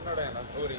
అన్నాడు ఆయన story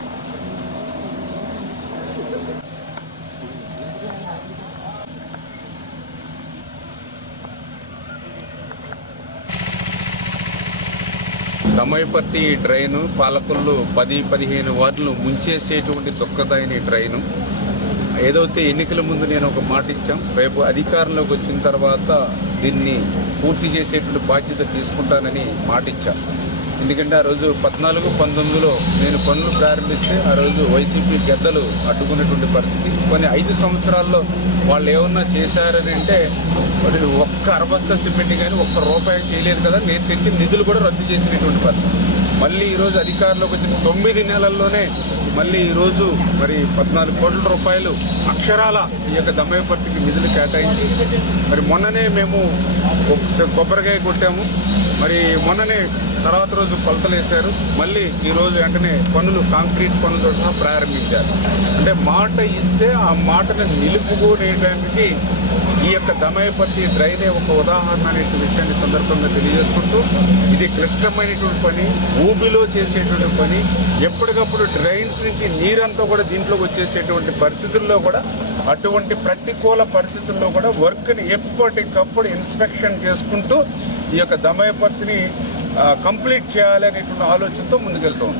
దమ్మాయిపర్తి drain Palakollu పది పదిహేను వార్డులు ముంచేసేటువంటి దుఃఖదాయని డ్రైను. ఏదైతే ఎన్నికల ముందు నేను ఒక మాట ఇచ్చాం రేపు అధికారంలోకి వచ్చిన తర్వాత దీన్ని పూర్తి చేసేటువంటి బాధ్యత తీసుకుంటానని మాటిచ్చా ఎందుకంటే ఆ రోజు పద్నాలుగు పంతొమ్మిదిలో నేను పనులు ప్రారంభిస్తే ఆ రోజు వైసీపీ గద్దలు అడ్డుకునేటువంటి పరిస్థితి. కొన్ని ఐదు సంవత్సరాల్లో వాళ్ళు ఏమన్నా చేశారని అంటే మరి ఒక్క అరబస్తా సిమెంట్ కానీ ఒక్క రూపాయి చేయలేదు కదా. నేను తెచ్చిన నిధులు కూడా రద్దు చేసినటువంటి పరిస్థితి. మళ్ళీ ఈరోజు అధికారంలోకి వచ్చిన తొమ్మిది నెలల్లోనే మళ్ళీ ఈరోజు మరి పద్నాలుగు కోట్ల రూపాయలు అక్షరాల ఈ యొక్క దమ్మయపర్తికి నిధులు కేటాయించి మరి మొన్ననే మేము కొబ్బరికాయ కొట్టాము. మరి మొన్ననే తర్వాత రోజు కొలతలు వేశారు. మళ్ళీ ఈ రోజు వెంటనే పనులు కాంక్రీట్ పనులతో సహా ప్రారంభించారు. అంటే మాట ఇస్తే ఆ మాటను నిలుపుకునేటానికి ఈ యొక్క దమయపతి డ్రైనే ఒక ఉదాహరణ అనే విషయాన్ని సందర్భంగా తెలియజేసుకుంటూ ఇది క్లిష్టమైనటువంటి పని ఊబిలో చేసేటువంటి పని ఎప్పటికప్పుడు డ్రైన్స్ నుంచి నీరంతా కూడా దీంట్లోకి వచ్చేసేటువంటి పరిస్థితుల్లో కూడా అటువంటి ప్రతికూల పరిస్థితుల్లో కూడా వర్క్ని ఎప్పటికప్పుడు ఇన్స్పెక్షన్ చేసుకుంటూ ఈ యొక్క దమయపత్తిని కంప్లీట్ చేయాలి అనేటువంటి ఆలోచనతో ముందుకెళ్తూ ఉంది.